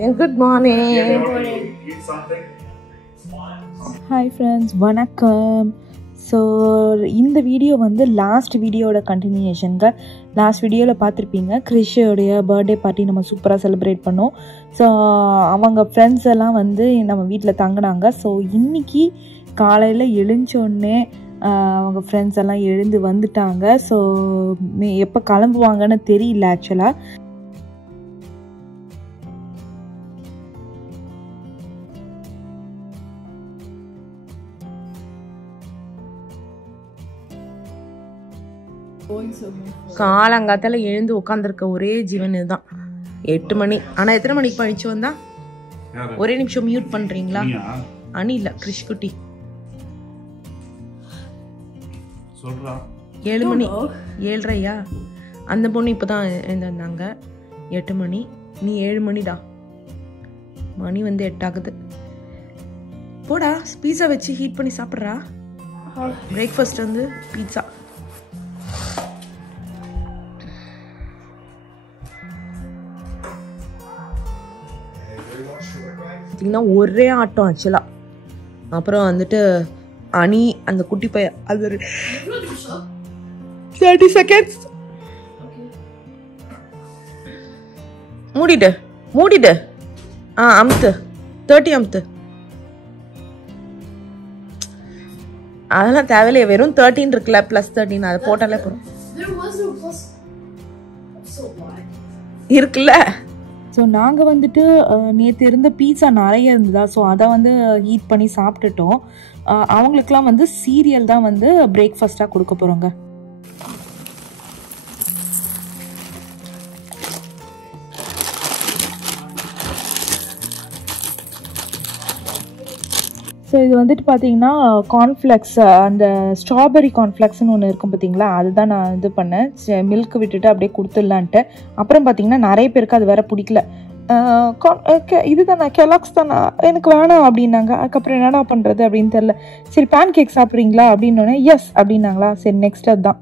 Good morning. Eat something. Hi friends, வணக்கம். So இந்த video வந்து லாஸ்ட் வீடியோட கண்டினியூஷனுங்க. லாஸ்ட் வீடியோவில் பார்த்துருப்பீங்க கிறிஷோடைய பர்த்டே பார்ட்டி நம்ம சூப்பராக செலிப்ரேட் பண்ணோம். ஸோ அவங்க ஃப்ரெண்ட்ஸ் எல்லாம் வந்து நம்ம வீட்டில் தங்கினாங்க. ஸோ இன்றைக்கி காலையில் எழுந்தோடனே அவங்க ஃப்ரெண்ட்ஸ் எல்லாம் எழுந்து வந்துட்டாங்க. ஸோ எப்போ கிளம்புவாங்கன்னு தெரியல ஆக்சுவலாக. காலங்காத்தால எழுந்து உட்காந்துருக்க ஒரே ஜீவன் இதுதான். 8 மணி. ஆனால் எத்தனை மணிக்கு பழிச்சு வந்தா? ஒரே நிமிஷம் மியூட் பண்ணுறீங்களா? அனி இல்லை, கிறிஷ் குட்டி. 7 மணி 7:30. அந்த பொண்ணு இப்போ தான் எழுந்திருந்தாங்க. 8 மணி. நீ 7 மணிடா. மணி வந்து 8 ஆகுது. போடா, பீஸா வச்சு ஹீட் பண்ணி சாப்பிட்றா. பிரேக்ஃபாஸ்ட் வந்து பீட்சா. ஒரே ஆட்டம் ஆக்சுவலா. அப்புறம் வந்துட்டு அனி அந்த குட்டி பையன் அது ஒரு 30 seconds மூடிடு அமுத்து 30 அமுத்து. அதெல்லாம் தேவையில்லையே, வெறும் 13 இருக்குல்ல, +13 அதை போட்டாலே போறோம் இருக்குல்ல. ஸோ நாங்கள் வந்துட்டு நேற்று இருந்த பீட்சா நிறைய இருந்ததா, ஸோ அதை வந்து ஹீட் பண்ணி சாப்பிட்டுட்டோம். அவங்களுக்குலாம் வந்து சீரியல் தான் வந்து பிரேக்ஃபாஸ்ட்டாக கொடுக்க போகிறோங்க. ஸோ இது வந்துட்டு பார்த்தீங்கன்னா கார்ன்ஃப்ளெக்ஸ், அந்த ஸ்ட்ராபெரி கார்ன்ஃப்ளெக்ஸ்னு ஒன்று இருக்கும் பார்த்தீங்களா, அதுதான் நான் இது பண்ணேன். மில்க் விட்டுட்டு அப்படியே கொடுத்துடலான்ட்டு. அப்புறம் பார்த்தீங்கன்னா நிறைய பேருக்கு அது வேற பிடிக்கல. இதுதானா கெலாக்ஸ் தானா, எனக்கு வேணாம் அப்படின்னாங்க. அதுக்கப்புறம் என்னடா பண்ணுறது அப்படின்னு தெரில. சரி பேன் கேக் சாப்பிட்றீங்களா அப்படின்னோடனே எஸ் அப்படின்னாங்களா. சரி நெக்ஸ்ட் அதுதான்.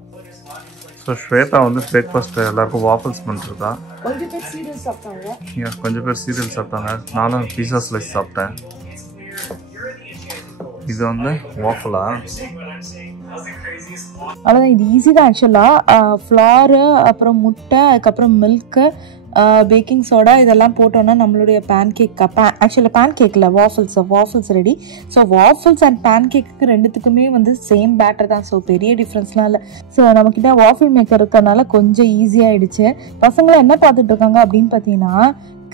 ஸோ ஸ்வேதா வந்து பிரேக்ஃபாஸ்ட் எல்லாருக்கும் வாஃபல்ஸ் பண்ணிருக்கா. கொஞ்சம் பேர் சீரியல் சாப்பிட்டாங்க. கொஞ்சம் பேர் சீரியல் சாப்பிட்டாங்க. நானும் பீஸா ஸ்லைஸ் சாப்பிட்டேன். இது வந்து வாஃபலா. அவ்வளோதான், இது ஈஸி தான் ஆக்சுவலாக. ஃப்ளாரு, அப்புறம் முட்டை, அதுக்கப்புறம் மில்க்கு, பேக்கிங் சோடா இதெல்லாம் போட்டோன்னா நம்மளுடைய பேன் கேக் ஆக்சுவலாக பேன் கேக்கில் waffles ready. So waffles and pancake ரெண்டுத்துக்குமே வந்து சேம் பேட்டர் தான். ஸோ பெரிய டிஃப்ரென்ஸ்லாம் இல்லை. ஸோ நம்மக்கிட்ட வாஃபிள் மேக்கர் இருக்கிறதுனால கொஞ்சம் ஈஸியாகிடுச்சு. பசங்களை என்ன பார்த்துட்டு இருக்காங்க அப்படின்னு பார்த்தீங்கன்னா,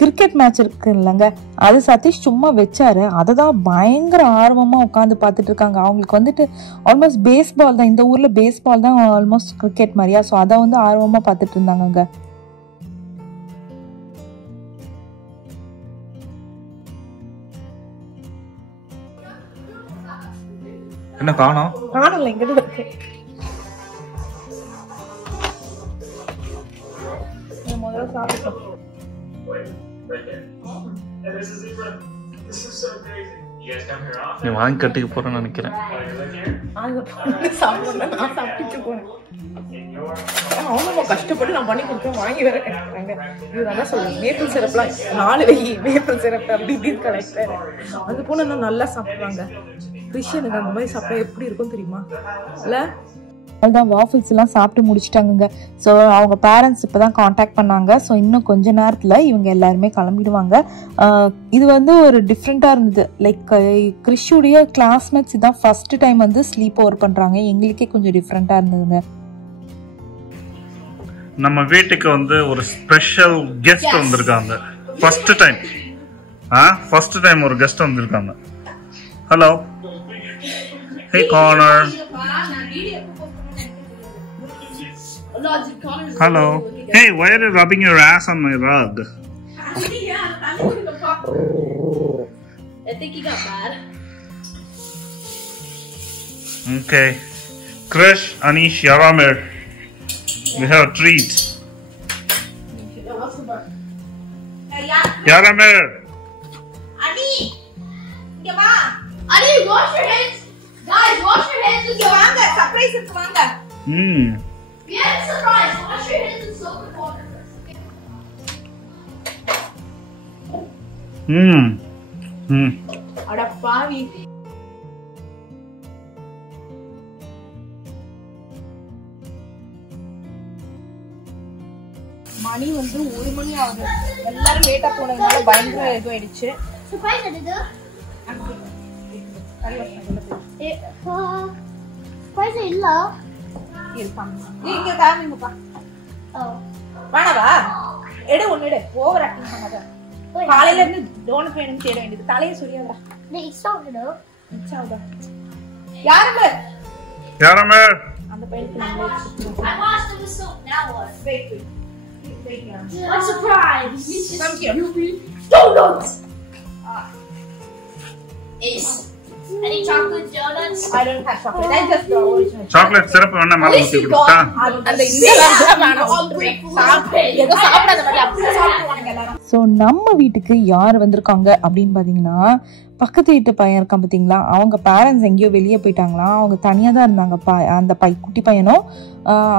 கிரிக்கெட் மேட்ச் இருக்கு இல்லைங்க, அது சதீஷ் சும்மா வச்சாரு, அதை தான் பயங்கர ஆர்வமாக உட்காந்து பார்த்துட்டு இருக்காங்க. அவங்களுக்கு வந்துட்டு ஆல்மோஸ்ட் பேஸ்பால் தான், இந்த ஊரில் பேஸ்பால் தான் ஆல்மோஸ்ட் கிரிக்கெட் மாதிரியா. ஸோ அதை வந்து ஆர்வமாக பார்த்துட்டு இருந்தாங்க. என்ன காணோம் இங்கே இருக்கு. முதல்ல சாப்பிட்டோம். நீ வாங்கி கட்டிக்க போறேன்னு நினைக்கிறேன். கஷ்டப்பட்டு நான் பண்ணி கொடுத்தேன், வாங்கி வேற கட்டுறாங்க. இதுதான் சொல்லுவேன், மேப்பிள் சிரப்லாம் 4 வெயி, மேப்பிள் சிரப் அப்படி இப்படி கலெக்ட். அந்த பொண்ணு நல்லா சாப்பிடுவாங்க. கிறிஸ்டியனுக்கு அந்த மாதிரி சாப்பிட்டா எப்படி இருக்கும் தெரியுமா இல்லை? அதுதான் வாஃபிள்ஸ் எல்லாம் சாப்பிட்டு முடிச்சிட்டாங்க. ஸோ அவங்க பேரண்ட்ஸ் இப்போ தான் காண்டாக்ட் பண்ணாங்க. ஸோ இன்னும் கொஞ்ச நேரத்தில் இவங்க எல்லாருமே கிளம்பிடுவாங்க. இது வந்து ஒரு டிஃப்ரெண்ட்டாக இருந்தது. லைக் கிறிஷுடைய கிளாஸ்மேட்ஸ் இதான் ஃபர்ஸ்ட் டைம் வந்து ஸ்லீப் ஓவர் பண்ணுறாங்க. எங்களுக்கே கொஞ்சம் டிஃப்ரெண்ட்டாக இருந்ததுங்க. நம்ம வீட்டுக்கு வந்து ஒரு ஸ்பெஷல் கெஸ்ட் வந்திருக்காங்க. ஃபர்ஸ்ட் டைம் ஒரு கெஸ்ட் வந்திருக்காங்க. Hello, hey corner. Hello. Hey, why are you rubbing your ass on my rug? I think he got mad. Okay. Krish, Anish, Yaramir. We have a treat. Yaramir. Ani! Iga va! Ani, wash your hands! Guys, wash your hands! Iga vaanga! Surprise irukku vaanga! We have a surprise! Wash your hands in soap and water first, okay? அட பாவி. மணி வந்து 1 மணி ஆகுது. எல்லாரும் லேட்டா போனதுனால பயங்கர இதுவாயிடுச்சு. Surprise editor. Surprise இல்ல. இருப்பாங்க. நீங்க காமிங்கப்பா. வேணவா? எடு ஒன்னு எடு. ஓவர் ஆக்டிங் பண்ணாத. காலையில இருந்து டோனட் வேணும்னு தேட வேண்டியது. தலைய சொரியாதடா. நீ இஷ்டம்டா. இச்சாவுடா. யாரமே? அந்த பையனுக்கு நம்ம I watched the soap now what? wait. What surprise? Come here. Donuts. Is any chocolate donuts? I don't have chocolate. I just the original. Chocolate syrup வேணா மேல ஊத்தி கொடுத்தா அந்த இந்த வேணாம். ஏதோ சாப்பிடாத மாதிரி அப்படியே சாப்பிடுவாங்க எல்லாரும். ஸோ நம்ம வீட்டுக்கு யார் வந்திருக்காங்க அப்படின்னு பார்த்தீங்கன்னா, பக்கத்து வீட்டு பையன் இருக்கான் பார்த்தீங்களா, அவங்க பேரண்ட்ஸ் எங்கேயோ வெளியே போயிட்டாங்களாம். அவங்க தனியாக தான் இருந்தாங்க. அந்த குட்டி பையனும்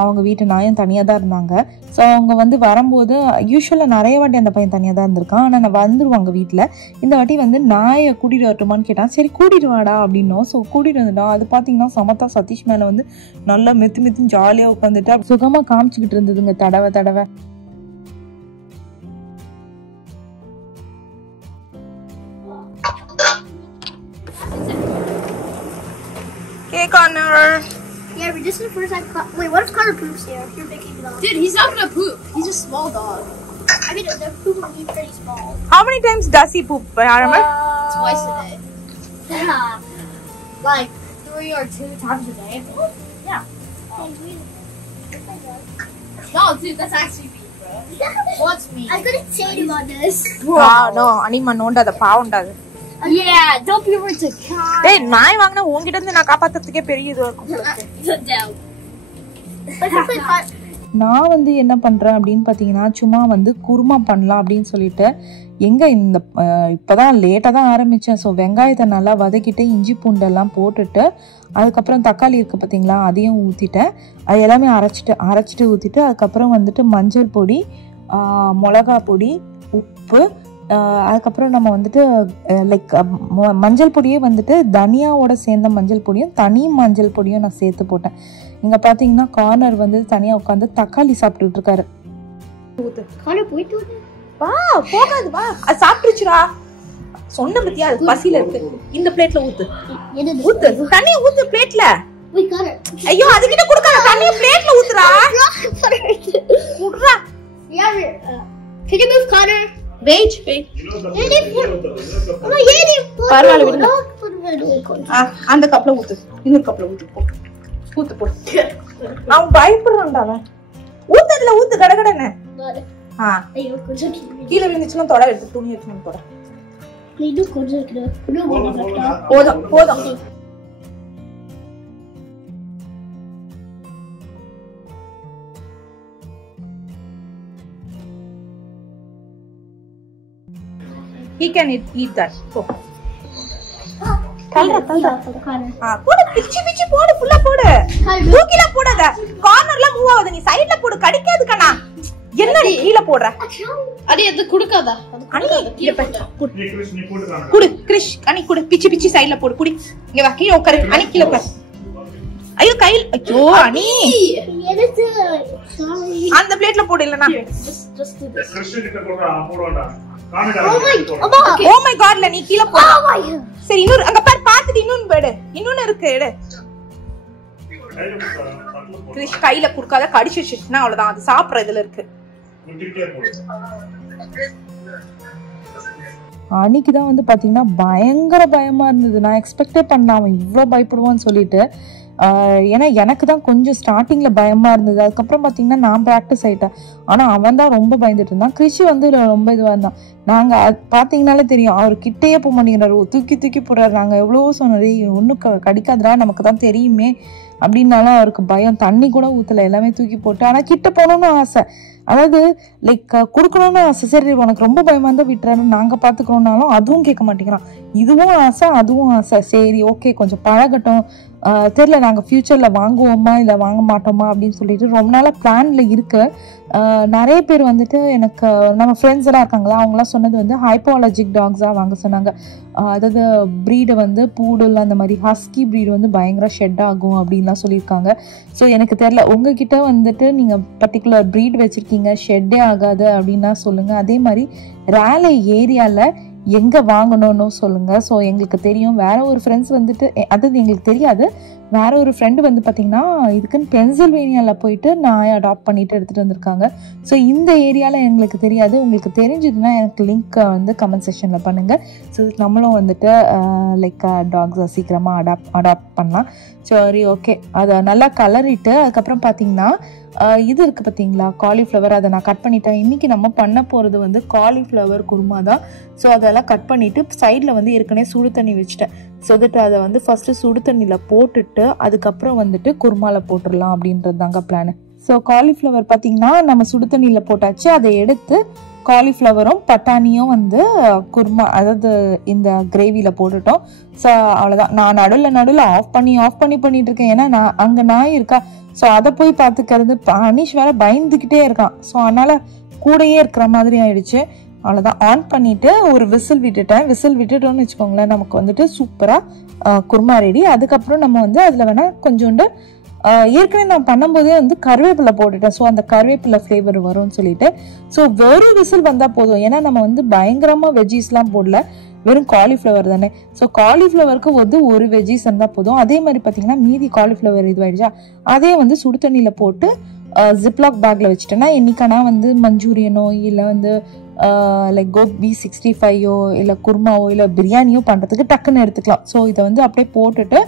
அவங்க வீட்டு நாயும் தனியாக தான் இருந்தாங்க. ஸோ அவங்க வந்து வரும்போது யூஸ்வலாக நிறைய வாட்டி அந்த பையன் தனியாக தான் இருந்திருக்கான். ஆனால் நான் வந்துடுவாங்க வீட்டில். இந்த வாட்டி வந்து நாயை கூட்டிகிட்டு வரட்டுமான்னு கேட்டான். சரி கூட்டிகிட்டு வாடா அப்படின்னோம். ஸோ கூட்டிகிட்டு வந்துட்டான். அது பார்த்தீங்கன்னா சமத்தா சதீஷ் மேலே வந்து நல்லா மெத்து ஜாலியாக உட்காந்துட்டு சுகமாக காமிச்சிக்கிட்டு இருந்ததுங்க தடவை. Hey Connor. Yeah, but this is the first time. Wait, what if Connor poops here? You're making it up. Dude, he's not gonna poop. He's a small dog. I mean, the poop will be pretty small. How many times does he poop? Araman? Twice a day. Yeah. Like 3 or 2 times a day. Yeah. No, dude, that's actually me, bro. What's me? I couldn't say it about this. Wow, no. Anima nonda paavundadu. Yeah, don't be rude to God. Hey, நாய் வாங்குனா உன்கிட்ட இருந்து நான் காப்பாத்துறதுக்கே பெரிய இது இருக்கும். நான் வந்து என்ன பண்ணுறேன் அப்படின்னு பார்த்தீங்கன்னா, சும்மா வந்து குருமா பண்ணலாம் அப்படின்னு சொல்லிட்டு எங்கே இந்த இப்போதான் லேட்டாக தான் ஆரம்பித்தேன். ஸோ வெங்காயத்தை நல்லா வதக்கிட்டு இஞ்சி பூண்டெல்லாம் போட்டுட்டு அதுக்கப்புறம் தக்காளி இருக்குது பார்த்தீங்களா, அதையும் ஊற்றிட்டேன். அது எல்லாமே அரைச்சிட்டு ஊற்றிட்டு அதுக்கப்புறம் வந்துட்டு மஞ்சள் பொடி, மிளகா பொடி, உப்பு, அதுக்கப்புறம் நம்ம வந்துட்டு லைக் மஞ்சள் பொடியே வந்துட்டு தனியாவோட சேர்ந்த மஞ்சள் பொடியும் தனி மஞ்சள் பொடியும் நான் சேர்த்து போட்டேன். இங்கே பார்த்தீங்கன்னா கார்னர் வந்து தனியாக உட்காந்து தக்காளி சாப்பிட்டுட்டு இருக்காரு. வா போகாது வா, அது சாப்பிட்டுச்சுடா. சொன்ன பத்தியா அது பசியில இருக்கு. இந்த பிளேட்ல ஊத்து தண்ணிய ஊத்து பிளேட்ல. ஐயோ அதுகிட்ட குடுக்காத, தண்ணிய பிளேட்ல ஊத்துறா. குடுறா. Can you move Connor? Wait. பரவாயில்ல விடுங்க. அந்த கப்ல ஊத்து, இன்னொரு கப்ல ஊத்து போ. அவன் பயப்படுறான்டா அவன். ஊத்துறதுல ஊத்து கடகடன்னு. கீழே விழுந்துச்சுன்னா தொட எடுத்து துணி எடுத்து தொட. போதும். He can eat that. Go. போடு பிச்சி போடு, ஃபுல்லா போடு. தூக்கில போடாத. கார்னர்ல மூவ் ஆகுது. நீ சைடுல போடு, கடிக்காது கண்ணா. என்ன நீ கீழ போடுற? அடி அது குடுக்காத. அனி கீழ போடு. குடு கிரிஷ், அனி குடு. பிச்சி சைடுல போடு. குடி. இங்க வா, கீழ உட்காரு. அனி கீழ உட்காரு. ஐயோ கையில். ஐயோ அனி. அந்த பிளேட்ல போடு இல்லனா. கிறிஸ்டியன் கிட்ட போடுடா. Oh my god, நீ கீழ போ. சரி இன்னொரு அங்க பாத்துட்டு இன்னொன்னு போடு. இன்னொன்னு இருக்கு எடு. கிரிஷ் கையில குடுக்காத, கடிச்சு வச்சிட்டா அவ்வளவுதான். அது சாப்பிடுற இதுல இருக்கு. அன்னைக்கு தான் வந்து பார்த்தீங்கன்னா பயங்கர பயமாக இருந்தது. நான் எக்ஸ்பெக்டே பண்ணலாம் அவன் இவ்வளோ பயப்படுவான்னு சொல்லிட்டு. ஏன்னா எனக்கு தான் கொஞ்சம் ஸ்டார்டிங்கில் பயமாக இருந்தது. அதுக்கப்புறம் பார்த்தீங்கன்னா நான் ப்ராக்டிஸ் ஆகிட்டேன். ஆனால் அவன் தான் ரொம்ப பயந்துட்டு இருந்தான். கிறிஷி வந்து ரொம்ப இதுவாக இருந்தான். நாங்கள் பார்த்தீங்கனாலே தெரியும், அவர் கிட்டேயே போக மாட்டேங்கிறாரு, தூக்கி போடுறாரு. நாங்கள் எவ்வளோ சொன்னது ஒன்றும் கடிக்காதுடா, நமக்கு தான் தெரியுமே அப்படின்னாலும் அவருக்கு பயம். தண்ணி கூட ஊற்றலை, எல்லாமே தூக்கி போட்டு. ஆனால் கிட்ட போகணுன்னு ஆசை. அதாவது லைக் கொடுக்கணும்னு ஆசை, சரி உனக்கு ரொம்ப பயமா இருந்தால் விட்டுறாரு நாங்கள் பார்த்துக்கிறோம்னாலும் அதுவும் கேட்க மாட்டேங்கிறான். இதுவும் ஆசை அதுவும் ஆசை. சரி ஓகே கொஞ்சம் பழகட்டும், தெரில நாங்கள் ஃப்யூச்சரில் வாங்குவோமா இல்லை வாங்க மாட்டோமா அப்படின்னு சொல்லிட்டு ரொம்ப நாளாக பிளானில் இருக்கு. நிறைய பேர் வந்துட்டு எனக்கு நம்ம ஃப்ரெண்ட்ஸ் எல்லாம் இருக்காங்களா, அவங்களாம் சொன்னது வந்து ஹைப்போஅலர்ஜிக் டாக்ஸாக வாங்க சொன்னாங்க. அதாவது ப்ரீடு வந்து பூடல் அந்த மாதிரி ஹஸ்கி ப்ரீடு வந்து பயங்கர ஷெட் ஆகும் அப்படின்லாம் சொல்லியிருக்காங்க. ஸோ எனக்கு தெரில, உங்ககிட்ட வந்துட்டு நீங்கள் பர்டிகுலர் ப்ரீட் வச்சுருக்கீங்க ஷெட்டே ஆகாது அப்படின்னா சொல்லுங்கள். அதே மாதிரி ரேலே ஏரியாவில் எங்கே வாங்கணும்னு சொல்லுங்கள். ஸோ எங்களுக்கு தெரியும், வேற ஒரு ஃப்ரெண்ட்ஸ் வந்துட்டு அதாவது எங்களுக்கு தெரியாது, வேற ஒரு ஃப்ரெண்டு வந்து பார்த்திங்கன்னா இதுக்குன்னு பென்சில்வேனியாவில் போயிட்டு நாயை அடாப்ட் பண்ணிட்டு எடுத்துகிட்டு வந்திருக்காங்க. ஸோ இந்த ஏரியாவில் எங்களுக்கு தெரியாது, உங்களுக்கு தெரிஞ்சதுன்னா எனக்கு லிங்க் வந்து கமெண்ட் செக்ஷனில் பண்ணுங்கள். ஸோ நம்மளும் வந்துட்டு லைக் டாக்ஸை சீக்கிரமாக அடாப்ட் பண்ணலாம். சரி ஓகே, அதை நல்லா கலரிட்டு அதுக்கப்புறம் பார்த்திங்கன்னா இது இருக்குது பார்த்தீங்களா காலிஃப்ளவர், அதை நான் கட் பண்ணிட்டேன். இன்றைக்கி நம்ம பண்ண போகிறது வந்து காலிஃப்ளவர் குருமா தான். ஸோ அதெல்லாம் கட் பண்ணிவிட்டு சைடில் வந்து ஏற்கனவே சுடு தண்ணி வச்சுட்டேன். ஸோ வந்துட்டு அதை வந்து ஃபஸ்ட்டு சுடு தண்ணியில் போட்டுட்டு அதுக்கப்புறம் வந்துட்டு குருமாவில் போட்டுடலாம் அப்படின்றது தாங்க பிளானு. ஸோ காலிஃப்ளவர் பார்த்திங்கன்னா நம்ம சுடு தண்ணியில் போட்டாச்சு. அதை எடுத்து காலிஃப்ளவரும் பட்டாணியும் வந்து குருமா அதாவது இந்த கிரேவியில் போட்டுட்டோம். ஸோ அவ்வளோதான். நான் நடுவில் ஆஃப் பண்ணிட்டு இருக்கேன், ஏன்னா நான் அங்கே நாய் இருக்கா. ஸோ அதை போய் பார்த்துக்கிறது, அனீஷ் வேற பயந்துக்கிட்டே இருக்கான். ஸோ அதனால் கூடையே இருக்கிற மாதிரி ஆயிடுச்சு. அவ்வளோதான், ஆன் பண்ணிவிட்டு ஒரு விசில் விட்டுட்டோம்னு வச்சுக்கோங்களேன், நமக்கு வந்துட்டு சூப்பராக குருமா ரெடி. அதுக்கப்புறம் நம்ம வந்து அதில் வேணால் கொஞ்சோண்டு ஏற்கனவே நான் பண்ணும்போதே வந்து கருவேப்பிலை போட்டுட்டேன். ஸோ அந்த கருவேப்பிலை ஃப்ளேவர் வரும்னு சொல்லிட்டு ஸோ வெறும் விசில் வந்தால் போதும். ஏன்னா நம்ம வந்து பயங்கரமாக வெஜ்ஜீஸ்லாம் போடல, வெறும் காலிஃப்ளவர் தானே. ஸோ காலிஃப்ளவருக்கு வந்து ஒரு வெஜ்ஜீஸ் இருந்தால் போதும். அதே மாதிரி பார்த்தீங்கன்னா மீதி காலிஃப்ளவர் இதுவாயிடுச்சா, அதே வந்து சுடு தண்ணியில் போட்டு ஜிப்லாக் பேக்கில் வச்சுட்டேன்னா என்னைக்கானா வந்து மஞ்சூரியனோ இல்லை வந்து லைக் கோபி 65 இல்லை குருமாவோ இல்லை பிரியாணியோ பண்ணுறதுக்கு டக்குன்னு எடுத்துக்கலாம். ஸோ இதை வந்து அப்படியே போட்டுட்டு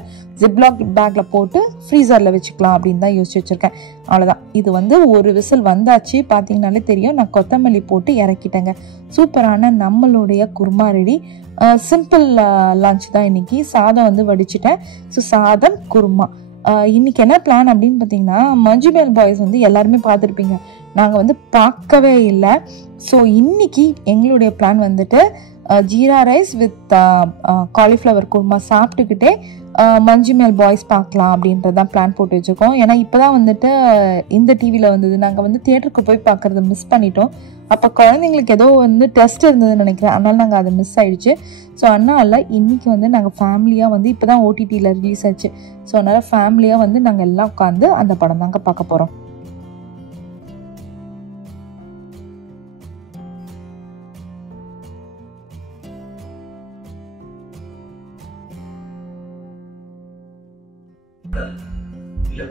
ஜிப்லாக் பேக்கில் போட்டு ஃப்ரீசரில் வச்சுக்கலாம் அப்படின்னு தான் யோசிச்சு வச்சுருக்கேன். அவ்வளோதான், இது வந்து ஒரு விசில் வந்தாச்சு. பார்த்தீங்கனாலே தெரியும், நான் கொத்தமல்லி போட்டு இறக்கிட்டேங்க. சூப்பரான நம்மளுடைய குருமா ரெடி. சிம்பிள் லஞ்ச் தான் இன்னைக்கு. சாதம் வந்து வடிச்சிட்டேன். ஸோ சாதம் குருமா. இன்னைக்கு என்ன பிளான் அப்படின்னு பார்த்தீங்கன்னா, மஞ்சுமேல் பாய்ஸ் வந்து எல்லாருமே பார்த்துருப்பீங்க, நாங்கள் வந்து பார்க்கவே இல்லை. ஸோ இன்னைக்கு எங்களுடைய பிளான் வந்துட்டு jeera rice with cauliflower kurma சாப்பிட்டுக்கிட்டே மஞ்சுமேல் பாய்ஸ் பார்க்கலாம் அப்படின்றது தான் பிளான் போட்டு வச்சுருக்கோம். ஏன்னா இப்போ தான் வந்துட்டு இந்த டிவியில் வந்தது, நாங்கள் வந்து தியேட்டருக்கு போய் பார்க்குறத மிஸ் பண்ணிட்டோம். அப்போ குழந்தைங்களுக்கு ஏதோ வந்து டெஸ்ட் இருந்ததுன்னு நினைக்கிறேன், அதனால நாங்கள் அதை மிஸ் ஆயிடுச்சு. ஸோ அதனால இன்னைக்கு வந்து நாங்கள் ஃபேமிலியாக வந்து இப்போ தான் OTTயில் ரிலீஸ் ஆச்சு. ஸோ அதனால் ஃபேமிலியாக வந்து நாங்கள் எல்லாம் உட்காந்து அந்த படம் தாங்க பார்க்க போகிறோம்.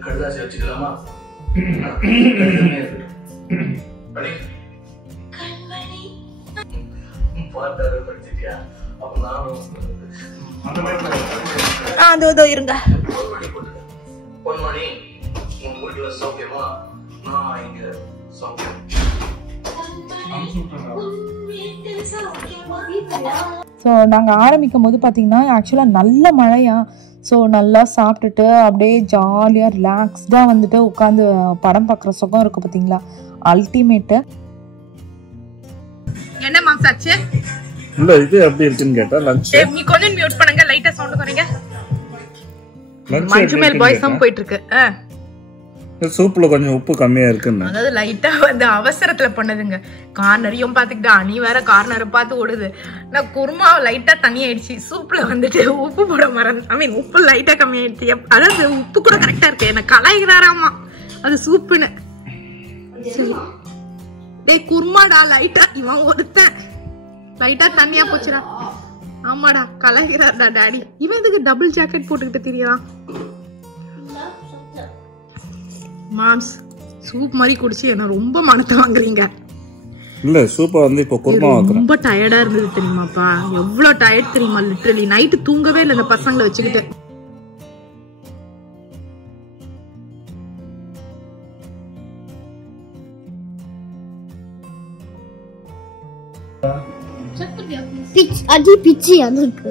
கடுதாசி வச்சுக்கலாமா? இருங்க. பொன்மணி, உன் வீட்டுல சௌக்கியமா? நான் இங்க சௌக்கியம். ஸோ நாங்கள் ஆரம்பிக்கும் போது பார்த்தீங்கன்னா ஆக்சுவலாக நல்ல மழையா. ஸோ நல்லா சாப்பிட்டுட்டு அப்படியே ஜாலியாக ரிலாக்ஸ்டாக வந்துட்டு உட்காந்து படம் பார்க்குற சுகம் இருக்குது பார்த்தீங்களா, அல்டிமேட்டு. என்ன மாம்சாச்சு? இல்ல இது எப்படி இருக்குன்னு கேட்டா லஞ்ச் நீ கொஞ்சம் மியூட் பண்ணுங்க, லைட்டா சவுண்ட் குறைங்க. லஞ்ச் மஞ்சுமேல் பாய்ஸ் தான் போயிட்டு இருக்கு. சூப்ல கொஞ்சம் உப்பு கம்மியா இருக்குன்னு, அதாவது லைட்டா வந்து அவசரத்துல பண்ணதுங்க. கார்னரையும் பாத்துக்கிட்டா, நீ வேற கார்னரை பார்த்து ஓடுது. நான் குருமா லைட்டா தண்ணி ஆயிடுச்சு, சூப்ல வந்துட்டு உப்பு போட மறந்து, உப்பு லைட்டா கம்மி ஆயிடுச்சு. அதாவது உப்பு கூட கரெக்டா இருக்கு, என்ன கலாய்கிறாராமா அது சூப்புன்னு. டேய் குருமாடா, லைட்டா இவன் ஒருத்தன் லைட்டா தண்ணியா போச்சுடா. ஆமாடா கலாய்கிறார்டா டாடி. இவன் இதுக்கு டபுள் ஜாக்கெட் போட்டுக்கிட்டு தெரியலாம். மாம்ஸ் சூப் மாதிரி குடிச்சு என்ன ரொம்ப மனத்தை வாங்குறீங்க. இல்ல சூப்பா வந்து இப்போ குருமா வைக்கிறேன். ரொம்ப டயர்டா இருந்தது தெரியுமாப்பா, எவ்வளவு டயர்ட் தெரியுமா, லிட்டரலி நைட்டு தூங்கவே இல்லை இந்த பசங்களை வச்சுக்கிட்டு. அடி பிச்சி எனக்கு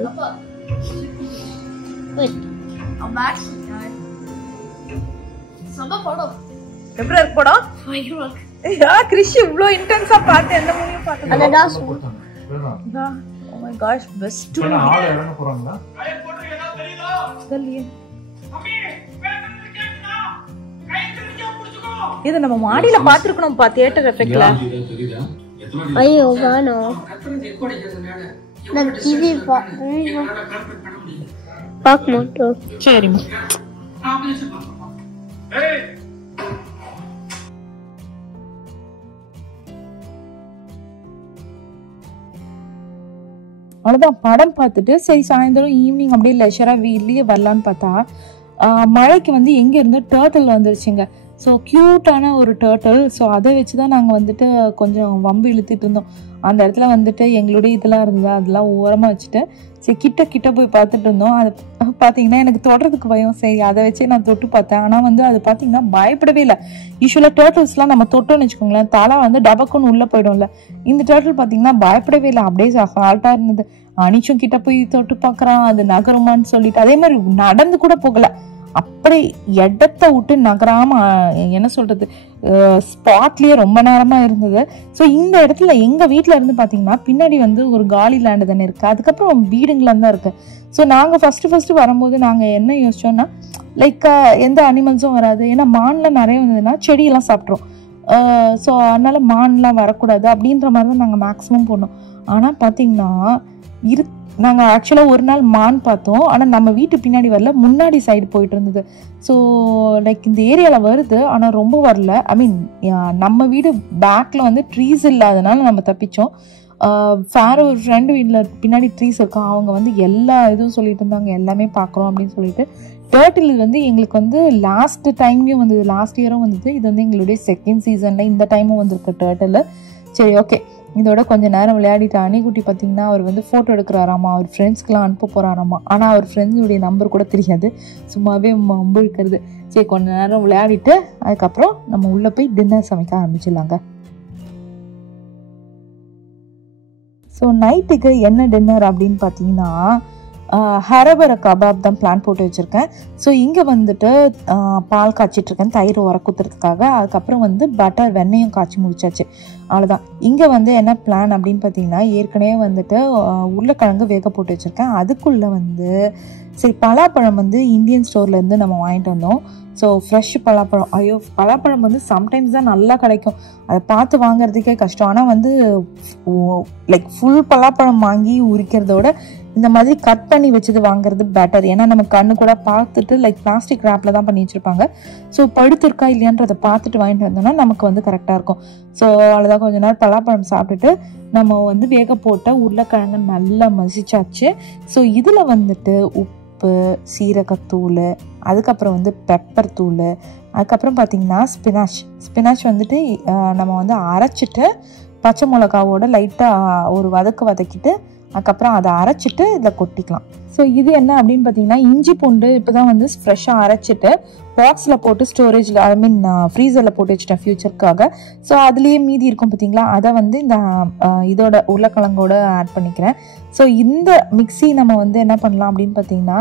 எப்படி இருக்கு படம்? கிறிஷ் இவ்ளோ இன்டென்ஸா பார்த்து எந்த மூவியும் பார்த்தது அந்த டாஸ் ஓ மை காஷ் பெஸ்ட் ஆள இறங்க போறாங்களா இது நம்ம மாடியில பாத்துருக்கணும் தியேட்டர் எஃபெக்ட்ல ஐயோ வேணாம் நான் டிவி பார்க்க மாட்டோம் சரிம்மா அவ்வளோதான் படம் பார்த்துட்டு சரி சாயந்தரம் ஈவினிங் அப்படியே லெஷராக வீட்லேயே வரலான்னு பார்த்தா மழைக்கு வந்து எங்கே இருந்து டேர்ட்டில் வந்துருச்சுங்க. ஸோ க்யூட்டான ஒரு டேர்ட்டில். ஸோ அதை வச்சு தான் நாங்கள் வந்துட்டு கொஞ்சம் வம்பு இழுத்துட்டு இருந்தோம். அந்த இடத்துல வந்துட்டு எங்களுடைய இதெல்லாம் இருந்தது, அதெல்லாம் ஓரமாக வச்சுட்டு சரி கிட்ட போய் பார்த்துட்டு இருந்தோம். அது பார்த்தீங்கன்னா எனக்கு தொடுறதுக்கு பயம். சரி அதை வச்சே நான் தொட்டு பார்த்தேன். ஆனால் வந்து அது பார்த்தீங்கன்னா பயப்படவே இல்லை. யூஸ்வலாக டேர்ட்டில்ஸ்லாம் நம்ம தொட்டோன்னு வச்சுக்கோங்களேன், தலை வந்து டபக்குன்னு உள்ளே போயிடும்ல. இந்த டேர்ட்டில் பார்த்தீங்கன்னா பயப்படவே இல்லை, அப்படியே ஹால்ட்டாக இருந்தது. அனிச்சும் கிட்ட போய் தொட்டு பார்க்குறான், அது நகருமான்னு சொல்லிட்டு. அதே மாதிரி நடந்து கூட போகலை, அப்படி இடத்த விட்டு நகராம என்ன சொல்றது ஸ்பாட்லயே ரொம்ப நேரமா இருந்தது. ஸோ இந்த இடத்துல எங்க வீட்டுல இருந்து பாத்தீங்கன்னா பின்னாடி வந்து ஒரு காலி லேண்டு தானே இருக்கு, அதுக்கப்புறம் வீடுங்களாம் தான் இருக்கு. ஸோ நாங்க ஃபர்ஸ்ட் வரும்போது நாங்க என்ன யோசிச்சோம்னா லைக் எந்த அனிமல்ஸும் வராது, ஏன்னா மான்லாம் நிறைய வந்ததுன்னா செடியெல்லாம் சாப்பிட்றோம். ஸோ அதனால மான்லாம் வரக்கூடாது அப்படின்ற மாதிரி தான் நாங்கள் மேக்ஸிமம் போனோம். ஆனால் பார்த்தீங்கன்னா நாங்கள் ஆக்சுவலாக ஒரு நாள் மான் பார்த்தோம், ஆனால் நம்ம வீட்டு பின்னாடி வரல, முன்னாடி சைடு போயிட்டு இருந்தது. ஸோ லைக் இந்த ஏரியாவில் வருது, ஆனால் ரொம்ப வரல. ஐ மீன் நம்ம வீடு பேக்கில் வந்து ட்ரீஸ் இல்லாதனால நம்ம தப்பிச்சோம். வேற ஒரு ஃப்ரெண்டு வீட்டில் பின்னாடி ட்ரீஸ் இருக்கும், அவங்க வந்து எல்லா இதுவும் சொல்லிட்டு இருந்தாங்க, எல்லாமே பார்க்குறோம் அப்படின்னு சொல்லிட்டு. டேர்ட்டில் வந்து எங்களுக்கு வந்து லாஸ்ட் டைம்லேயும் வந்தது, லாஸ்ட் இயரும் வந்தது. இது வந்து எங்களுடைய செகண்ட் சீசனில் இந்த டைமும் வந்திருக்கு டேர்ட்டில். சரி ஓகே, இதோட கொஞ்சம் நேரம் விளையாடிட்டு அணிக்குட்டி பார்த்தீங்கன்னா அவர் வந்து ஃபோட்டோ எடுக்கிறாராமா, அவர் ஃப்ரெண்ட்ஸ்க்கெலாம் அனுப்ப போகிறாராமா. ஆனால் அவர் ஃப்ரெண்ட்ஸுடைய நம்பர் கூட தெரியாது, சும்மாவே மம்பு இருக்கிறது. சரி கொஞ்சம் நேரம் விளையாடிட்டு அதுக்கப்புறம் நம்ம உள்ளே போய் டின்னர் சமைக்க ஆரம்பிச்சிடலாங்க. ஸோ நைட்டுக்கு என்ன டின்னர் அப்படின்னு பார்த்தீங்கன்னா ஹரபர கபாப் தான் பிளான் போட்டு வச்சுருக்கேன். ஸோ இங்கே வந்துட்டு பால் காய்ச்சிட்ருக்கேன் தயிர் உரக்குத்துறதுக்காக. அதுக்கப்புறம் வந்து பட்டர் வெண்ணையும் காய்ச்சி முடிச்சாச்சு, அவ்வளோதான். இங்கே வந்து என்ன பிளான் அப்படின்னு பார்த்தீங்கன்னா ஏற்கனவே வந்துட்டு உருளைக்கிழங்கு வேக போட்டு வச்சுருக்கேன். அதுக்குள்ளே வந்து சரி பலாப்பழம் வந்து இந்தியன் ஸ்டோர்லேருந்து நம்ம வாங்கிட்டு வந்தோம். ஸோ ஃப்ரெஷ் பலாப்பழம், ஐயோ பலாப்பழம் வந்து சம்டைம்ஸ் தான் நல்லா கிடைக்கும், அதை பார்த்து வாங்குறதுக்கே கஷ்டம். ஆனால் வந்து லைக் ஃபுல் பலாப்பழம் வாங்கி உரிக்கிறதோட இந்த மாதிரி கட் பண்ணி வச்சது வாங்குறது பெட்டர். ஏன்னா நம்ம கண்ணு கூட பார்த்துட்டு லைக் பிளாஸ்டிக் ரேப்பில் தான் பண்ணி வச்சுருப்பாங்க. ஸோ பழுத்து இருக்கா இல்லையான்றதை பார்த்துட்டு வாங்கிட்டு வந்தோம்னா நமக்கு வந்து கரெக்டாக இருக்கும். ஸோ அவ்வளோதான், கொஞ்ச நேரம் பலாப்பழம் சாப்பிட்டுட்டு நம்ம வந்து வேக போட்ட உருளைக்கிழங்கு நல்லா மசிச்சாச்சு. ஸோ இதில் வந்துட்டு உப்பு, சீரகத்தூள், அதுக்கப்புறம் வந்து பெப்பர் தூள், அதுக்கப்புறம் பார்த்திங்கன்னா ஸ்பினாச் வந்துட்டு நம்ம வந்து அரைச்சிட்டு பச்சை மிளகாவோட லைட்டாக ஒரு வதக்கிட்டு அதுக்கப்புறம் அதை அரைச்சிட்டு இதில் கொட்டிக்கலாம். ஸோ இது என்ன அப்படின்னு பார்த்தீங்கன்னா இஞ்சி பூண்டு இப்போ தான் வந்து ஃப்ரெஷ்ஷாக அரைச்சிட்டு பாக்ஸில் போட்டு ஸ்டோரேஜில் ஐ மீன் ஃப்ரீசரில் போட்டு வச்சுட்டேன் ஃப்யூச்சருக்காக. ஸோ அதுலேயே மீதி இருக்கும் பார்த்தீங்களா, அதை வந்து இந்த இதோட உருளைக்கிழங்கோட ஆட் பண்ணிக்கிறேன். ஸோ இந்த மிக்ஸி நம்ம வந்து என்ன பண்ணலாம் அப்படின்னு பார்த்தீங்கன்னா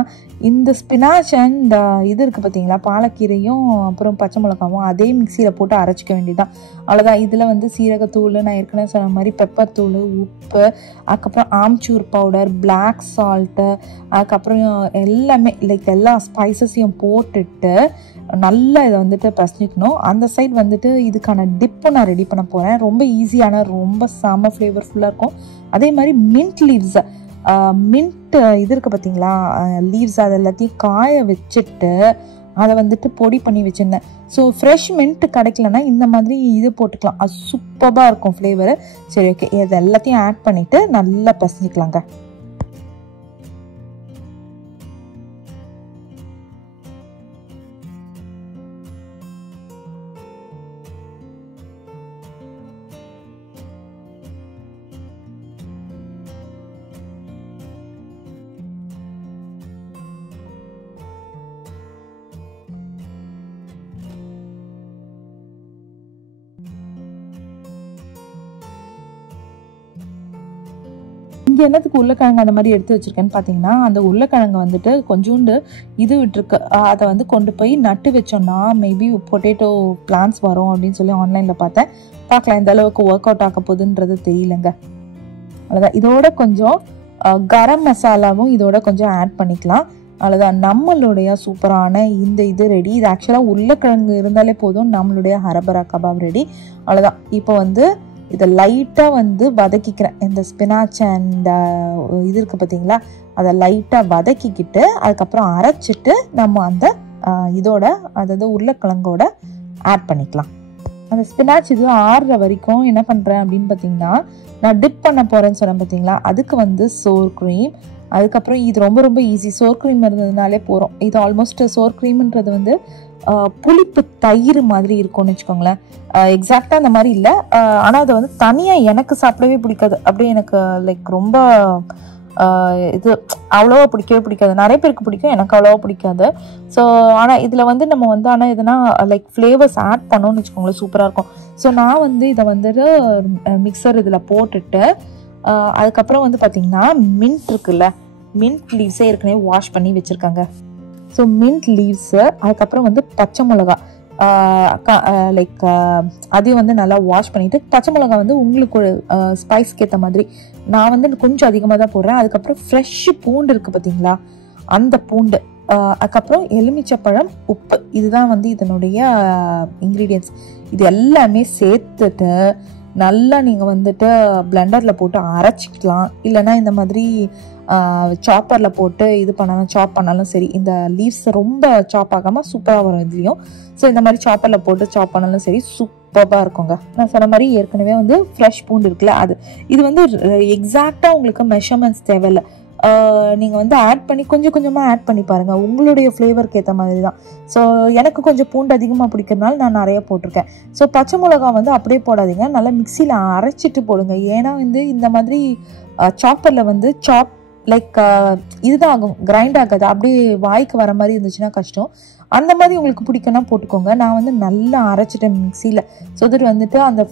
இந்த ஸ்பினாச் அண்ட் இந்த இது இருக்குது பார்த்தீங்களா பாலக்கீரையும் அப்புறம் பச்சை மிளகாவும் அதே மிக்சியில் போட்டு அரைச்சிக்க வேண்டியதான், அவ்வளோதான். இதில் வந்து சீரகத்தூள், நான் ஏற்கனவே சொன்ன மாதிரி பெப்பர் தூள், உப்பு, அதுக்கப்புறம் ஆம்ச்சூர் பவுடர், பிளாக் சால்ட்டு, அதுக்கப்புறம் எல்லாமே லைக் எல்லா ஸ்பைசஸையும் போட்டுட்டு நல்லா இதை வந்துட்டு பசஞ்சிக்கணும். அந்த சைட் வந்துட்டு இதுக்கான டிப்பு நான் ரெடி பண்ண போகிறேன். ரொம்ப ஈஸியான, ரொம்ப செம்ம ஃப்ளேவர்ஃபுல்லாக இருக்கும். அதே மாதிரி மின்ட் லீவ்ஸ், மின்ட் இது இருக்குது பார்த்தீங்களா லீவ்ஸ், அது எல்லாத்தையும் காய வச்சுட்டு அதை வந்துட்டு பொடி பண்ணி வச்சுருந்தேன். ஸோ ஃப்ரெஷ் மின்ட் கிடைக்கலன்னா இந்த மாதிரி இது போட்டுக்கலாம், அது சூப்பராக இருக்கும் ஃப்ளேவரு. சரி ஓகே, இது எல்லாத்தையும் ஆட் பண்ணிவிட்டு நல்லா பசஞ்சிக்கலாங்க. இங்கே என்னத்துக்கு உருளைக்கிழங்கு அந்த மாதிரி எடுத்து வச்சுருக்கேன்னு பார்த்தீங்கன்னா, அந்த உருளைக்கிழங்கு வந்துட்டு கொஞ்சோண்டு இது விட்டுருக்கு. அதை வந்து கொண்டு போய் நட்டு வச்சோன்னா மேபி பொட்டேட்டோ பிளான்ஸ் வரும் அப்படின்னு சொல்லி ஆன்லைனில் பார்த்தேன். பார்க்கலாம் எந்த அளவுக்கு ஒர்க் அவுட் ஆக போகுதுன்றது தெரியலங்க. அவ்வளோதான். இதோட கொஞ்சம் கரம் மசாலாவும் இதோட கொஞ்சம் ஆட் பண்ணிக்கலாம். அவ்வளோதான், நம்மளுடைய சூப்பரான இந்த இது ரெடி. இது ஆக்சுவலாக உருளைக்கிழங்கு இருந்தாலே போதும், நம்மளுடைய ஹரபரா கபாப் ரெடி. அவ்வளோதான். இப்போ வந்து இதை லைட்டாக வந்து வதக்கிக்கிறேன். இந்த ஸ்பினாச் அண்ட் இது இருக்குது பார்த்தீங்களா, அதை லைட்டாக வதக்கிக்கிட்டு அதுக்கப்புறம் அரைச்சிட்டு நம்ம அந்த இதோட அதாவது உருளைக்கிழங்கோட ஆட் பண்ணிக்கலாம். அந்த ஸ்பினாச் இது ஆறுற வரைக்கும் என்ன பண்ணுறேன் அப்படின்னு பார்த்தீங்கன்னா, நான் டிப் பண்ண போகிறேன்னு சொன்னேன் பார்த்தீங்களா, அதுக்கு வந்து சோர் க்ரீம். அதுக்கப்புறம் இது ரொம்ப ரொம்ப ஈஸி, சோர் க்ரீம் இருந்ததுனாலே போகிறோம். இது ஆல்மோஸ்ட் சோர் க்ரீம்ன்றது வந்து புளிப்பு தயிர் மாதிரி இருக்கும்னு வச்சுக்கோங்களேன். எக்ஸாக்டாக அந்த மாதிரி இல்லை, ஆனால் அது வந்து தனியாக எனக்கு சாப்பிடவே பிடிக்காது. அப்படியே எனக்கு லைக் ரொம்ப இது அவ்வளோவா பிடிக்கவே பிடிக்காது. நிறைய பேருக்கு பிடிக்கும், எனக்கு அவ்வளோவா பிடிக்காது. ஸோ ஆனால் இதில் வந்து நம்ம வந்து ஆனால் எதுனா லைக் ஃப்ளேவர்ஸ் ஆட் பண்ணோன்னு வச்சுக்கோங்களேன், சூப்பராக இருக்கும். ஸோ நான் வந்து இதை வந்துட்டு மிக்சர் இதில் போட்டுட்டு அதுக்கப்புறம் வந்து பார்த்திங்கன்னா மின்ட் இருக்குல்ல, மின்ட் லீவ்ஸை ஏற்கனவே வாஷ் பண்ணி வச்சுருக்காங்க. ஸோ மின்ட் லீவ்ஸு, அதுக்கப்புறம் வந்து பச்சை மிளகா லைக் அதையும் வந்து நல்லா வாஷ் பண்ணிவிட்டு, பச்சை மிளகா வந்து உங்களுக்கு ஒரு ஸ்பைஸ்க்கு ஏற்ற மாதிரி நான் வந்து கொஞ்சம் அதிகமாக தான் போடுறேன். அதுக்கப்புறம் ஃப்ரெஷ்ஷு பூண்டு இருக்குது பார்த்தீங்களா, அந்த பூண்டு, அதுக்கப்புறம் எலுமிச்சப்பழம், உப்பு, இதுதான் வந்து இதனுடைய இன்க்ரீடியன்ட்ஸ். இது எல்லாமே சேர்த்துட்டு நல்லா நீங்கள் வந்துட்டு பிளெண்டரில் போட்டு அரைச்சிக்கலாம். இல்லைனா இந்த மாதிரி சாப்பரில் போட்டு இது பண்ணாலும் சாப் பண்ணாலும் சரி. இந்த லீவ்ஸ் ரொம்ப சாப் ஆகாமல் சூப்பராக வரும் இதுலேயும். ஸோ இந்த மாதிரி சாப்பரில் போட்டு சாப் பண்ணாலும் சரி, சூப்பராக இருக்குங்க. நான் சொன்ன மாதிரி ஏற்கனவே வந்து ஃப்ரெஷ் பூண்டு இருக்குல்ல, அது இது வந்து எக்ஸாக்டாக உங்களுக்கு மெஷர்மெண்ட்ஸ் தேவையில்லை. நீங்கள் வந்து ஆட் பண்ணி கொஞ்சம் கொஞ்சமாக ஆட் பண்ணி பாருங்கள், உங்களுடைய ஃப்ளேவருக்கு ஏற்ற மாதிரி தான். ஸோ எனக்கு கொஞ்சம் பூண்டு அதிகமாக பிடிக்கிறதுனால நான் நிறைய போட்டிருக்கேன். ஸோ பச்சை மிளகா வந்து அப்படியே போடாதீங்க, நல்லா மிக்சியில் அரைச்சிட்டு போடுங்க. ஏன்னா வந்து இந்த மாதிரி சாப்பரில் வந்து லைக் இதுதான் ஆகும், கிரைண்ட் ஆகாது. அப்படியே வாய்க்கு வர மாதிரி இருந்துச்சுன்னா கஷ்டம். அந்த மாதிரி உங்களுக்கு பிடிக்குன்னா போட்டுக்கோங்க. நான் வந்து நல்லா அரைச்சிட்டேன் மிக்சியில். ஸோ தட் வந்துட்டு அந்த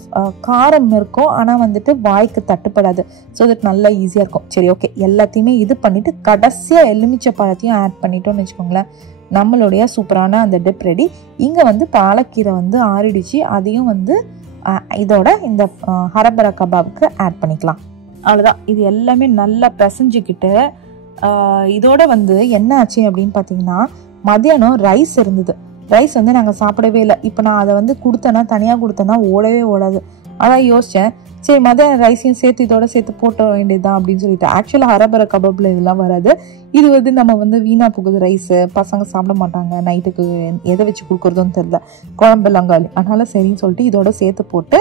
காரம் இருக்கும், ஆனால் வந்துட்டு வாய்க்கு தட்டுப்படாது. ஸோ தட் நல்லா ஈஸியாக இருக்கும். சரி, ஓகே, எல்லாத்தையுமே இது பண்ணிவிட்டு கடைசியாக எலுமிச்சை பழத்தையும் ஆட் பண்ணிட்டோன்னு வச்சுக்கோங்களேன், நம்மளுடைய சூப்பரான அந்த டிப் ரெடி. இங்கே வந்து பாலக்கீரை வந்து ஆறிடுச்சு, அதையும் வந்து இதோட இந்த ஹரபரா கபாபுக்கு ஆட் பண்ணிக்கலாம். அவ்வளோதான். இது எல்லாமே நல்லா பிசைஞ்சிக்கிட்டு இதோட வந்து என்ன ஆச்சு அப்படின்னு பார்த்தீங்கன்னா, மதியானம் ரைஸ் இருந்தது. ரைஸ் வந்து நாங்கள் சாப்பிடவே இல்லை. இப்போ நான் அதை வந்து கொடுத்தேன்னா, தனியாக கொடுத்தேன்னா ஓடவே ஓடாது. அதான் யோசித்தேன், சரி மதியானம் ரைஸையும் சேர்த்து இதோட சேர்த்து போட்ட வேண்டியதுதான் அப்படின்னு சொல்லிட்டு. ஆக்சுவலாக ஹரபரா கபாபில் இதெல்லாம் வராது. இது வந்து நம்ம வந்து வீணாக போகுது ரைஸு, பசங்க சாப்பிட மாட்டாங்க, நைட்டுக்கு எதை வச்சு கொடுக்குறதுன்னு தெரியல, குழம்பெல்லாம் காலி. அதனால சரின்னு சொல்லிட்டு இதோட சேர்த்து போட்டு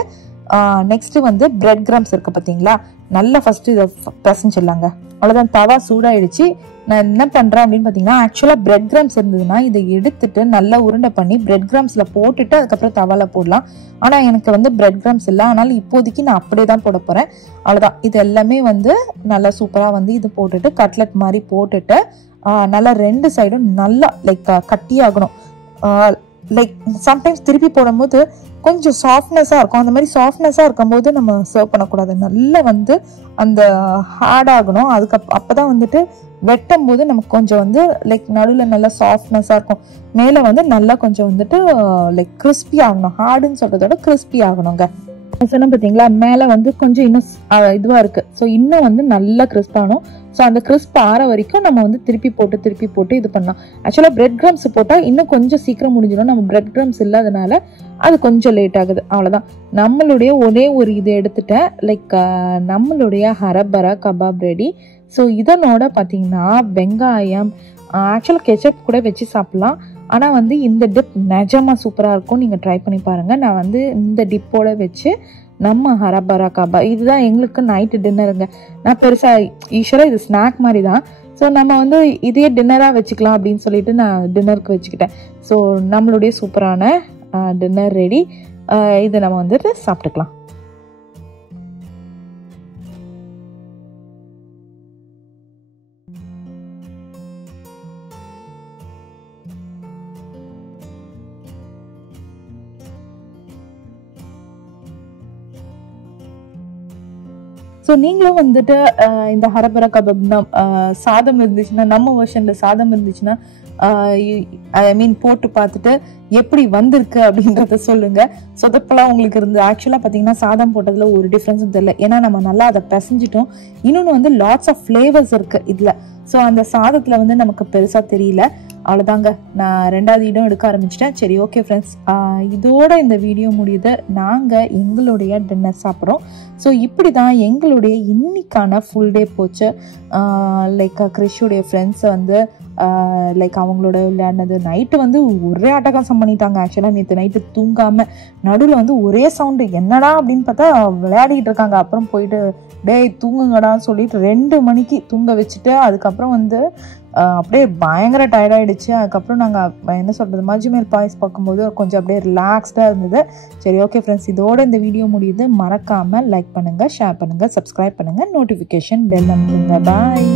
நெக்ஸ்ட்டு வந்து பிரெட் கிராம்ஸ் இருக்குது பார்த்தீங்களா, நல்லா ஃபஸ்ட்டு இதை பிசைஞ்சிடலாங்க. அவ்வளோதான். தவா சூடாயிடுச்சு. நான் என்ன பண்ணுறேன் அப்படின்னு பார்த்தீங்கன்னா, ஆக்சுவலாக பிரெட் கிராம்ஸ் இருந்ததுன்னா இதை எடுத்துட்டு நல்லா உருண்டை பண்ணி பிரெட் கிராம்ஸில் போட்டுட்டு அதுக்கப்புறம் தவாவில் போடலாம். ஆனால் எனக்கு வந்து பிரெட் கிராம்ஸ் இல்லை, அதனால் இப்போதைக்கு நான் அப்படியே தான் போட போகிறேன். அவ்வளோதான். இது எல்லாமே வந்து நல்லா சூப்பராக வந்து இது போட்டுட்டு கட்லெட் மாதிரி போட்டுட்டு நல்லா ரெண்டு சைடும் நல்லா லைக் கட்டியாகணும். லைக் சம்டைம்ஸ் திருப்பி போடும்போது கொஞ்சம் சாஃப்ட்னஸாக இருக்கும். அந்த மாதிரி சாஃப்ட்னஸாக இருக்கும்போது நம்ம சர்வ் பண்ணக்கூடாது, நல்லா வந்து அந்த ஹார்டாகணும். அப்போ தான் வந்துட்டு வெட்டும் போது நமக்கு கொஞ்சம் வந்து லைக் நடுவில் நல்லா சாஃப்ட்னஸாக இருக்கும், மேலே வந்து நல்லா கொஞ்சம் வந்துட்டு லைக் கிறிஸ்பி ஆகணும். ஹார்டுன்னு சொல்கிறதோட கிறிஸ்பி ஆகணுங்க. சொன்ன பார்த்தீங்களா, மேலே வந்து கொஞ்சம் இன்னும் இதுவாக இருக்குது. ஸோ இன்னும் வந்து நல்லா கிறிஸ்ப் ஆகணும். ஸோ அந்த கிறிஸ்ப் ஆற வரைக்கும் நம்ம வந்து திருப்பி போட்டு இது பண்ணலாம். ஆக்சுவலாக பிரெட் கிராம்ஸ் போட்டால் இன்னும் கொஞ்சம் சீக்கிரம் முடிஞ்சிடும். நம்ம பிரெட் கிராம்ஸ் இல்லாதனால அது கொஞ்சம் லேட் ஆகுது. அவ்வளோதான். நம்மளுடைய ஒரே ஒரு இது எடுத்துட்டேன், லைக் நம்மளுடைய ஹரபரா கபாப் ரெடி. ஸோ இதனோட பார்த்தீங்கன்னா வெங்காயம், ஆக்சுவலாக கெச்சப் கூட வச்சு சாப்பிட்லாம். ஆனால் வந்து இந்த டிப் நிஜமாக சூப்பராக இருக்கும், நீங்கள் ட்ரை பண்ணி பாருங்கள். நான் வந்து இந்த டிப்போட வச்சு நம்ம ஹரபரா கபாப் இதுதான் எங்களுக்கு நைட்டு டின்னருங்க. நான் பெருசாக யூஸ்வலாக இது ஸ்நாக் மாதிரி தான். ஸோ நம்ம வந்து இதே டின்னராக வச்சுக்கலாம் அப்படின்னு சொல்லிட்டு நான் டின்னருக்கு வச்சுக்கிட்டேன். ஸோ நம்மளுடைய சூப்பரான டின்னர் ரெடி. இதை நம்ம வந்துட்டு சாப்பிட்டுக்கலாம். ஸோ நீங்களும் வந்துட்டு இந்த ஹரபர கபாப் சாதம் இருந்துச்சுன்னா, நம்ம வெர்ஷனில் சாதம் இருந்துச்சுன்னா ஐ மீன் போட்டு பார்த்துட்டு எப்படி வந்திருக்கு அப்படின்றத சொல்லுங்க. சொதப்பெல்லாம் உங்களுக்கு இருந்து ஆக்சுவலாக பார்த்தீங்கன்னா சாதம் போட்டதில் ஒரு டிஃப்ரென்ஸும் தெரியல. ஏன்னா நம்ம நல்லா அதை பிசைஞ்சிட்டோம். இன்னொன்று வந்து லாட்ஸ் ஆஃப் ஃப்ளேவர்ஸ் இருக்குது இதில். ஸோ அந்த சாதத்தில் வந்து நமக்கு பெருசாக தெரியல. அவ்வளோதாங்க, நான் 2வது இடம் எடுக்க ஆரம்பிச்சிட்டேன். சரி, ஓகே ஃப்ரெண்ட்ஸ், இதோட இந்த வீடியோ முடியுது. நாங்கள் எங்களுடைய டின்னர் சாப்பிட்றோம். ஸோ இப்படி தான் எங்களுடைய இன்னைக்கான ஃபுல் டே போச்சு. லைக் கிறிஷுடைய ஃப்ரெண்ட்ஸை வந்து லைக் அவங்களோட விளையாடினது. நைட்டு வந்து ஒரே அட்டகாசம் பண்ணிட்டாங்க. ஆக்சுவலாக நேற்று நைட்டு தூங்காமல் நடுவில் வந்து ஒரே சவுண்டு, என்னடா அப்படின்னு பார்த்தா விளையாடிட்டு இருக்காங்க. அப்புறம் போயிட்டு டேய் தூங்குங்கடான்னு சொல்லிட்டு 2 மணிக்கு தூங்க வச்சுட்டு அதுக்கப்புறம் வந்து அப்படியே பயங்கர டயர்டாயிடுச்சு. அதுக்கப்புறம் நாங்கள் என்ன சொல்கிறது, மஜ்மேல் பாய்ஸ் பார்க்கும்போது கொஞ்சம் அப்படியே ரிலாக்ஸ்டாக இருந்தது. சரி, ஓகே ஃப்ரெண்ட்ஸ், இதோட இந்த வீடியோ முடியுது. மறக்காமல் லைக் பண்ணுங்கள், ஷேர் பண்ணுங்கள், சப்ஸ்கிரைப் பண்ணுங்கள், நோட்டிஃபிகேஷன் பெல் அமுக்குங்க. பாய்.